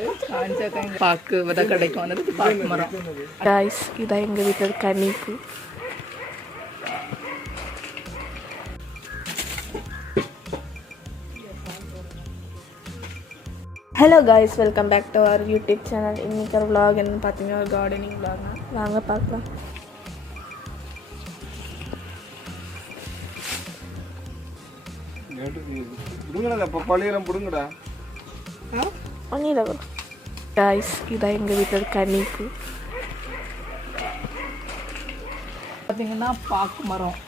கிடக்கு. காஞ்ச பாக்கு விதை கிடைக்கும். வந்துட்டு பாக்கு மரம். கைஸ் இதான் எங்கள் வீட்டில் கன்னிப்பூ. Hello guys, welcome back to our YouTube channel. இன்றைக்கி ஒரு விலாக் என்னன்னு பார்த்தீங்கன்னா ஒரு கார்டனிங் விலாக் தான். வாங்க பார்க்கலாம். கைஸ் இதான் எங்கள் வீட்டில் கன்னிப்பூ. பார்த்தீங்கன்னா பாக்கு மரம்.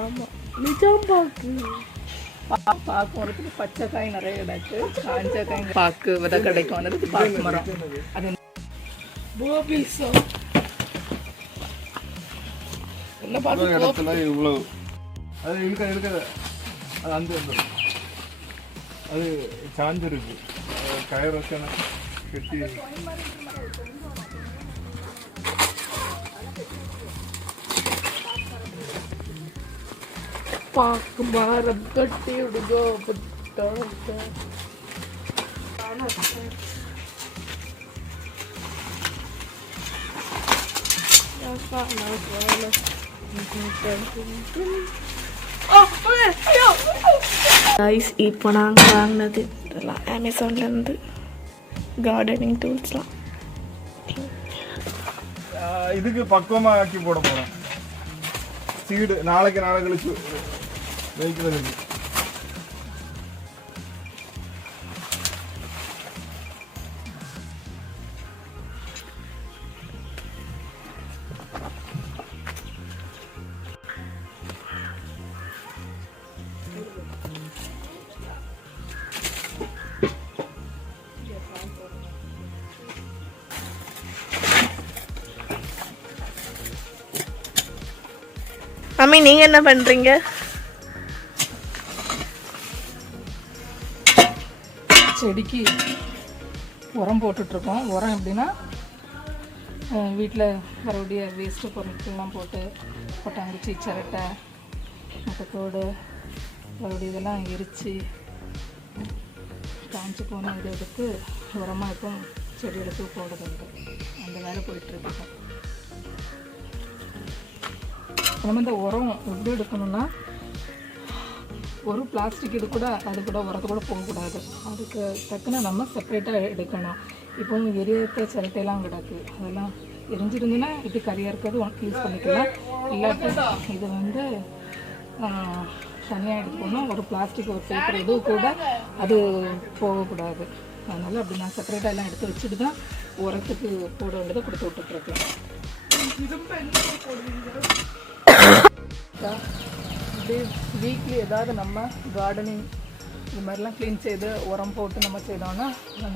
ஆமாம், நிஜம் பாக்கு. பாக்கு மரத்துக்கு பச்சை காய் நிறைய கிடக்கு. காஞ்ச காய் பாக்கு விதை கிடைக்கும். வந்துட்டு பாக்கு மரம். அது என்ன பாக்கு இடத்துல இவ்வளவு அது இருக்காது. அது அந்த அது சாஞ்சிருக்கு. கயிறு கட்டி பாக்கு மரம் கட்டி விடுதோ. கைஸ் இப்போ நாங்கள் வாங்கினது இதெல்லாம் அமேசான்லேருந்து கார்டனிங் டூல்ஸ்லாம். இதுக்கு பக்குவமாக ஆக்கி போட போகிறோம். சீடு நாளைக்கு கழிச்சு வைக்கிறதுக்கு. மம்மி நீங்கள் என்ன பண்ணுறீங்க? செடிக்கு உரம் போட்டுட்ருக்கோம். உரம் எப்படின்னா வீட்டில் வரக்கூடிய வேஸ்ட்டு பொருட்கள்லாம் போட்டு கொட்டாங்குச்சி, சிரட்டை, முட்டைத்தோடு, வரக்கூடிய இதெல்லாம் எரித்து காஞ்சி போன இதை எடுத்து உரமாக இப்போ செடிகளுக்கு போடுறது. அந்த வேலை போயிட்டுருக்கோம். நம்ம இந்த உரம் எப்படி எடுக்கணும்னா ஒரு பிளாஸ்டிக் இது கூட அது கூட உரத்து கூட போகக்கூடாது. அதுக்கு டக்குன்னு நம்ம செப்பரேட்டாக எடுக்கணும். இப்போ எரியத்த சிரட்டையெல்லாம் கிடக்கு. அதெல்லாம் எரிஞ்சிருந்துன்னா இப்படி கறியாக இருக்கிறது யூஸ் பண்ணிக்கலாம். இல்லாட்டி இது வந்து தனியாக எடுத்துக்கணும். ஒரு பிளாஸ்டிக் ஒரு பேப்பர் இது கூட அது போகக்கூடாது. அதனால் அப்படி நான் செப்பரேட்டாக எல்லாம் எடுத்து வச்சுட்டு தான் உரத்துக்கு போட வேண்டியதை கொடுத்து விட்டுட்ருக்கேன். இப்படி வீக்லி ஏதாவது நம்ம கார்டனிங் இது மாதிரிலாம் க்ளீன் செய்து உரம் போட்டு நம்ம செய்தோம்னா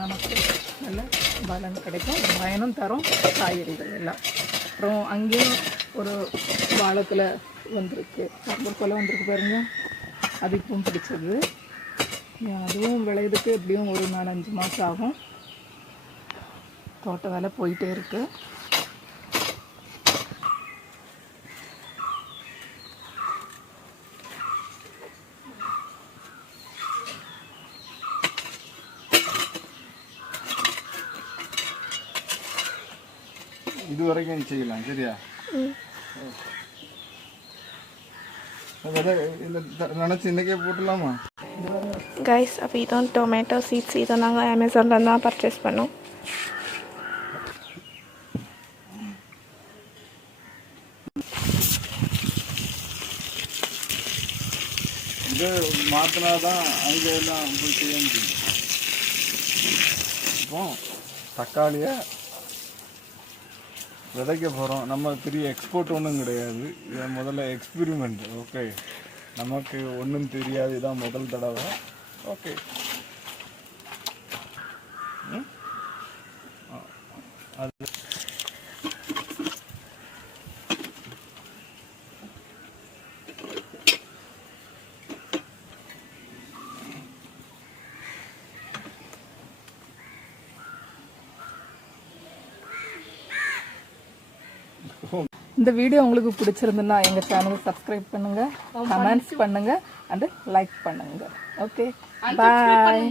நமக்கு நல்ல பலன் கிடைக்கும். பயனும் தரும் காய்கறிகள் எல்லாம். அப்புறம் அங்கேயும் ஒரு வாழைக்குலை வந்திருக்கு, ஒரு கொலை வந்திருக்கு பாருங்க. அது இப்பவும் பிடிச்சது. அதுவும் விளையிறதுக்கு எப்படியும் ஒரு 4-5 மாதம் ஆகும். தோட்ட வேலை போயிட்டே இருக்குது. இது வரைக்கும் செய்யலாம். சரியா? நினச்சி இன்றைக்கே போட்டுடலாமா? கைஸ் அப்போ இதான் டொமேட்டோ சீட்ஸ். இதை நாங்கள் அமேசானில் தான் பர்ச்சேஸ் பண்ணோம். இது மாற்றினா தான் அங்கே எல்லாம் போய் செய்ய முடியும். இப்போ தக்காளியை விதைக்க போகிறோம். நம்ம பெரிய எக்ஸ்போர்ட் ஒன்றும் கிடையாது. இது முதல்ல எக்ஸ்பிரிமெண்ட். ஓகே, நமக்கு ஒன்றும் தெரியாது. இதான் முதல் தடவை. ஓகே, அது இந்த வீடியோ உங்களுக்கு பிடிச்சிருந்துன்னா எங்கள் சேனலை சப்ஸ்கிரைப் பண்ணுங்கள், கமெண்ட்ஸ் பண்ணுங்கள் அண்ட் லைக் பண்ணுங்கள். ஓகே, பாய்.